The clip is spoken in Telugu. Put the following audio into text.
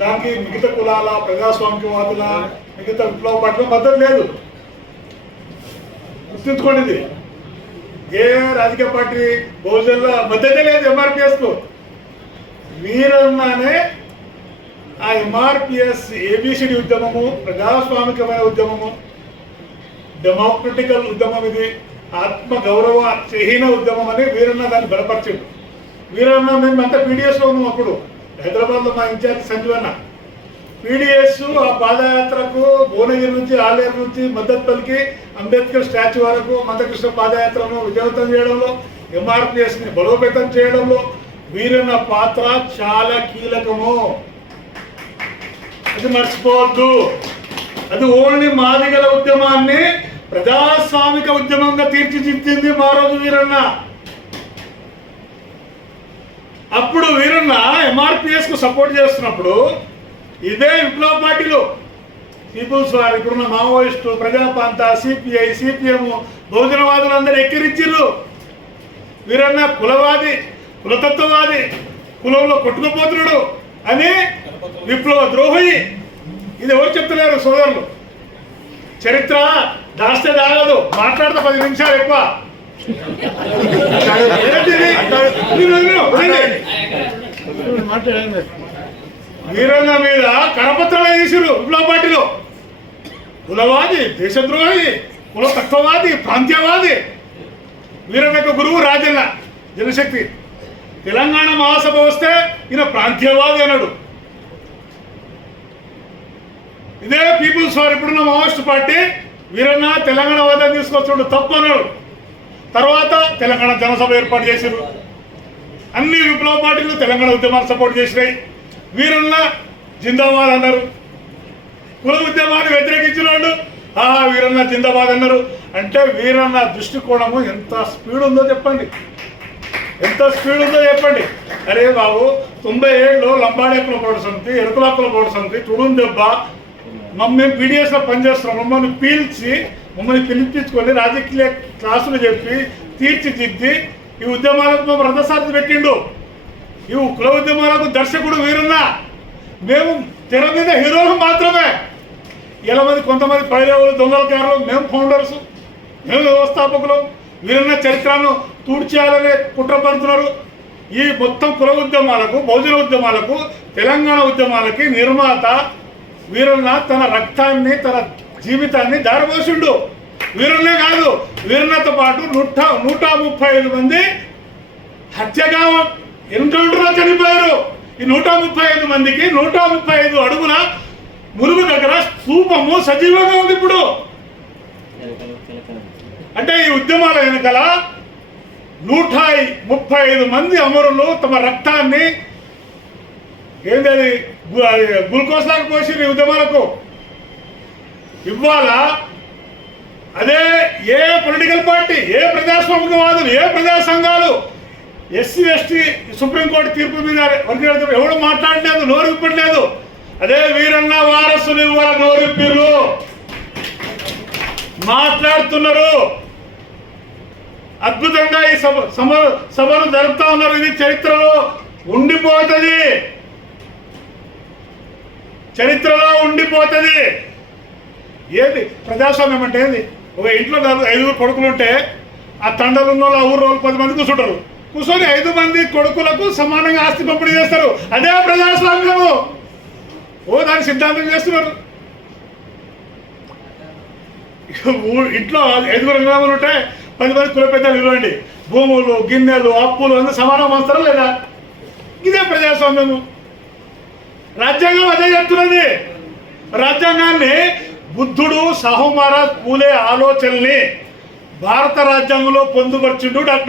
దానికి మిగతా కులాల ప్రజాస్వామికవాదుల మిగతా విప్లవ పట్ల మద్దతు లేదు. గుర్తుంచుకోండి ఇది ఏ రాజకీయ పార్టీ బహుజన్ల మద్దతే లేదు ఎంఆర్పిఎస్కు కు. ఆ ఎంఆర్పిఎస్ ఏబిసిడి ఉద్యమము ప్రజాస్వామికమైన ఉద్యమము డెమోక్రటికల్ ఉద్యమం ఇది ఆత్మ గౌరవ చహీన ఉద్యమం అని వీరన్న దాన్ని బలపరిచిండు. వీరన్న మేము అంతా పీడిఎస్లో ఉన్నాం అప్పుడు. హైదరాబాద్లో మా ఇన్ఛార్జ్ సంజీవన్న పీడిఎస్ ఆ పాదయాత్రకు భువనగిరి నుంచి ఆలేరు నుంచి మద్దతు పలికి అంబేద్కర్ స్టాచ్యూ వరకు మందకృష్ణ పాదయాత్రను విజయవంతం చేయడంలో ఎంఆర్పిఎస్ని బలోపేతం చేయడంలో వీరన్న పాత్ర చాలా కీలకము. అది మర్చిపోవద్దు. అది ఓన్లీ మాదిగల ఉద్యమాన్ని ప్రజాస్వామిక ఉద్యమంగా తీర్చిదిద్దింది మారోజు వీరన్న. అప్పుడు వీర ఎంఆర్పిఎస్కు సపోర్ట్ చేస్తున్నప్పుడు ఇదే విప్లవ పార్టీలు పీపుల్స్ వారు ఇప్పుడున్న మావోయిస్టు ప్రజాపాంత సిపిఐ సిపిఎం బహుజనవాదులందరూ ఎక్కిరించిర్రు వీరన్న కులవాది కులతత్వవాది కులంలో కొట్టుకుపోతున్నాడు అని విప్లవ ద్రోహి. ఇది ఎవరు చెప్తున్నారు సోదరులు? చరిత్ర దాస్తే దాగదు. మాట్లాడితే పది నిమిషాలు ఎక్కువ. వీరన్న మీద కరపత్రాలు వేసిరు విప్లవ పార్టీలో. కులవాది దేశద్రోహి కుల తత్వవాది ప్రాంతీయవాది. వీరన్నకు గురువు రాజన్న జనశక్తి. తెలంగాణ మహాసభ వస్తే ఈయన ప్రాంతీయవాది అన్నాడు. ఇదే పీపుల్స్ వారు ఇప్పుడున్న మావోయిస్ట్ పార్టీ వీరన్న తెలంగాణ వాదాన్ని తీసుకొచ్చాడు తప్పు అన్నాడు. తర్వాత తెలంగాణ జనసభ ఏర్పాటు చేశారు అన్ని విప్లవ పార్టీలు తెలంగాణ ఉద్యమాన్ని సపోర్ట్ చేసినాయి. వీరున్న జిందాబాద్ అన్నారు. కుల ఉద్యమాన్ని వ్యతిరేకించిన వాళ్ళు ఆ వీరన్న జిందాబాద్ అన్నారు. అంటే వీరన్న దృష్టికోణము ఎంత స్పీడ్ ఉందో చెప్పండి. ఎంత స్పీడ్ ఉందో చెప్పండి. అరే బాబు తొంభై ఏళ్ళు లంబాడేకుల పోటీ సమితి ఎరుకుల కుల పోటీ సమితి తుడుం దెబ్బ మమ్మల్ని పీడిఎస్లో పనిచేస్తున్నాం మమ్మల్ని పీల్చి మమ్మల్ని పిలిపించుకొని రాజకీయ క్లాసులు చెప్పి తీర్చిదిద్ది ఈ ఉద్యమాలకు మేము రథసారథి పెట్టిండు. ఈ కుల ఉద్యమాలకు దర్శకుడు వీరున్న. మేము తెర మీద హీరోలు మాత్రమే. ఇలా మంది కొంతమంది పైరవులు దొంగలకారులు మేము ఫౌండర్స్ మేము వ్యవస్థాపకులు వీరున్న చరిత్రను తూడ్చేయాలనే కుట్ర పడుతున్నారు. ఈ మొత్తం కుల ఉద్యమాలకు బహుజన ఉద్యమాలకు తెలంగాణ ఉద్యమాలకి నిర్మాత వీరన్న తన రక్తాన్ని తన జీవితాన్ని దారిపోసిండు వీరులే కాదు వీరున్నతో పాటు నూట నూట ముప్పై ఐదు మంది హత్యగా ఎన్కౌంటర్లో చనిపోయారు. ఈ నూట ముప్పై ఐదు మందికి నూట ముప్పై ఐదు అడుగున మురుగు దగ్గర స్థూపము సజీవంగా ఉంది ఇప్పుడు. అంటే ఈ ఉద్యమాల వెనుకల నూట ముప్పై ఐదు మంది అమరులు తమ రక్తాన్ని ఏంది గ్లూకోస్ లాగా పోసి ఈ ఉద్యమాలకు. ఇవాళ అదే ఏ పొలిటికల్ పార్టీ ఏ ప్రజాస్వామికవాదులు ఏ ప్రజా సంఘాలు ఎస్సీ ఎస్టీ సుప్రీంకోర్టు తీర్పు మీద వర్గీకరణ ఎవడు మాట్లాడలేదు నోరు ఇప్పట్లేదు అదే వీరన్న వారసులు ఇవ్వాల నోరు ఇప్పిర్రు మాట్లాడుతున్నారు. అద్భుతంగా ఈ సభ సభ సభను జరుపుతా ఉన్నారు. ఇది చరిత్రలో ఉండిపోతుంది. చరిత్రలో ఉండిపోతుంది. ఏది? ప్రజాస్వామ్యం అంటే ఏంది? ఒక ఇంట్లో నాలుగు ఐదుగురు కొడుకులు ఉంటే ఆ తండలు ఉన్న వాళ్ళు ఆ ఊరు వాళ్ళు పది మంది కూర్చుంటారు. కూర్చొని ఐదు మంది కొడుకులకు సమానంగా ఆస్తి పంపిణీ చేస్తారు. అదే ప్రజాస్వామ్యము. ఓ దాని సిద్ధాంతం చేస్తున్నారు. ఊ- ఇంట్లో ఐదుగురు గ్రామాలు ఉంటే పది మంది కుల పెద్దలు ఇవ్వండి భూములు గిన్నెలు అప్పులు అన్నీ సమానం వస్తారా లేదా? ఇదే ప్రజాస్వామ్యము. రాజ్యాంగం అదే చెప్తున్నది. రాజ్యాంగాన్ని బుద్ధుడు సాహు మహారాజ్ పూలే ఆలోచనల్ని భారత రాజ్యాంగంలో పొందుపరిచిండు డాక్టర్